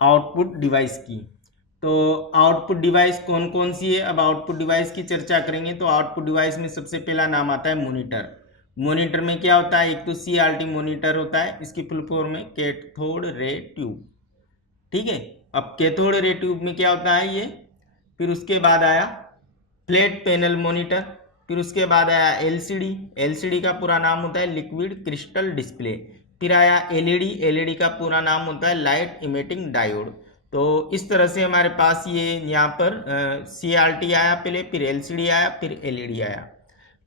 Output device की। तो output device कौन कौन सी है, अब आउटपुट डिवाइस की चर्चा करेंगे। तो आउटपुट डिवाइस में सबसे पहला नाम आता है मॉनिटर। मॉनिटर में क्या होता है, एक तो CRT मॉनिटर होता है, इसकी फुल फॉर्म है कैथोड रे ट्यूब। ठीक है, अब कैथोड रे ट्यूब में क्या होता है ये। फिर उसके बाद आया फ्लैट पैनल मॉनिटर। फिर उसके बाद आया LCD। LCD का पूरा नाम होता है लिक्विड क्रिस्टल डिस्प्ले। फिर आया LED। LED का पूरा नाम होता है लाइट इमिटिंग डायोड। तो इस तरह से हमारे पास ये यहाँ पर CRT आया पहले, फिर LCD आया, फिर LED आया।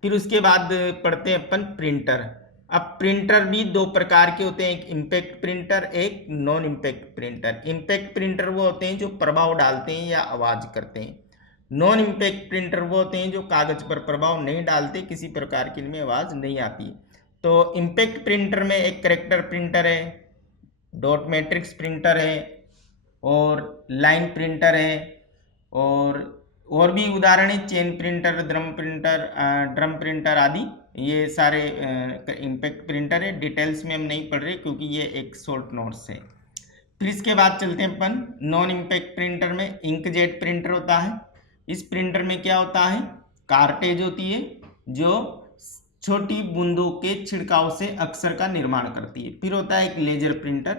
फिर उसके बाद पढ़ते हैं अपन प्रिंटर। अब प्रिंटर भी दो प्रकार के होते हैं, एक इम्पैक्ट प्रिंटर, एक non impact printer. Impact printer वो होते हैं जो प्रभाव डालते हैं या आवाज करते हैं। नॉन इम्पैक्ट प्रिंटर वो होते हैं जो कागज पर प्रभाव नहीं डालते, किसी प्रकार की इनमें आवाज नहीं आती। तो इम्पैक्ट प्रिंटर में एक करेक्टर प्रिंटर है, डॉट मैट्रिक्स प्रिंटर है, और लाइन प्रिंटर है, और भी उदाहरण है चेन प्रिंटर, ड्रम प्रिंटर आदि। ये सारे इम्पैक्ट प्रिंटर है। डिटेल्स में हम नहीं पढ़ रहे क्योंकि ये एक शॉर्ट नोट्स है। फिर इसके बाद चलते हैं अपन नॉन इम्पैक्ट प्रिंटर में। इंकजेट प्रिंटर होता है। इस प्रिंटर में क्या होता है, कार्टेज होती है जो छोटी बूंदों के छिड़काव से अक्षर का निर्माण करती है। फिर होता है एक लेजर प्रिंटर।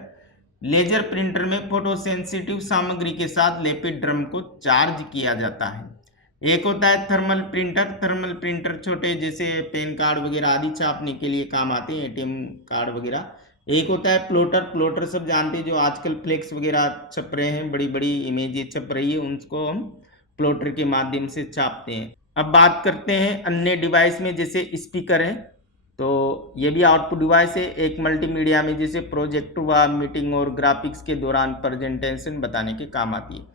लेजर प्रिंटर में फोटोसेंसिटिव सामग्री के साथ लेपित ड्रम को चार्ज किया जाता है। एक होता है थर्मल प्रिंटर। थर्मल प्रिंटर छोटे जैसे पेन कार्ड वगैरह आदि छापने के लिए काम आते हैं, ATM कार्ड वगैरह। एक होता है प्लोटर। प्लोटर सब जानते हैं, जो आजकल फ्लेक्स वगैरह छप रहे हैं, बड़ी बड़ी इमेजें छप रही है, उनको हम प्लोटर के माध्यम से छापते हैं। अब बात करते हैं अन्य डिवाइस में, जैसे स्पीकर है। तो ये भी आउटपुट डिवाइस है। एक मल्टीमीडिया में जैसे प्रोजेक्ट हुआ, मीटिंग और ग्राफिक्स के दौरान प्रेजेंटेशन बताने के काम आती है।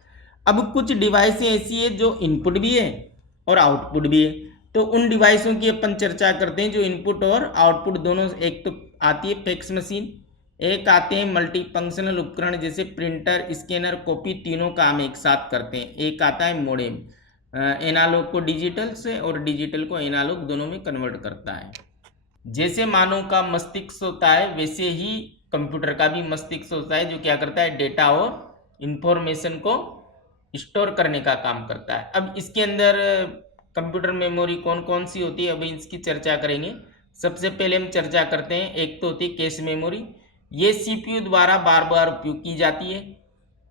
अब कुछ डिवाइसें ऐसी है जो इनपुट भी है और आउटपुट भी है। तो उन डिवाइसों की अपन चर्चा करते हैं जो इनपुट और आउटपुट दोनों। एक तो आती है फैक्स मशीन, एक आते हैं मल्टी फंक्शनल उपकरण जैसे प्रिंटर, स्कैनर, कॉपी, तीनों काम एक साथ करते हैं। एक आता है मोडेम, एनालॉग को डिजिटल से और डिजिटल को एनालॉग दोनों में कन्वर्ट करता है। जैसे मानव का मस्तिष्क होता है वैसे ही कंप्यूटर का भी मस्तिष्क होता है, जो क्या करता है, डेटा और इंफॉर्मेशन को स्टोर करने का काम करता है। अब इसके अंदर कंप्यूटर मेमोरी कौन कौन सी होती है, अभी इसकी चर्चा करेंगे। सबसे पहले हम चर्चा करते हैं, एक तो होती है कैश मेमोरी। ये CPU द्वारा बार बार उपयोग की जाती है।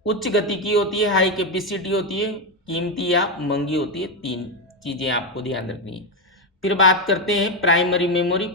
उच्च गति की होती है, हाई कैपेसिटी होती है, कीमती या महंगी होती है। तीन चीजें आपको ध्यान रखनी है। फिर बात करते हैं प्राइमरी मेमोरी।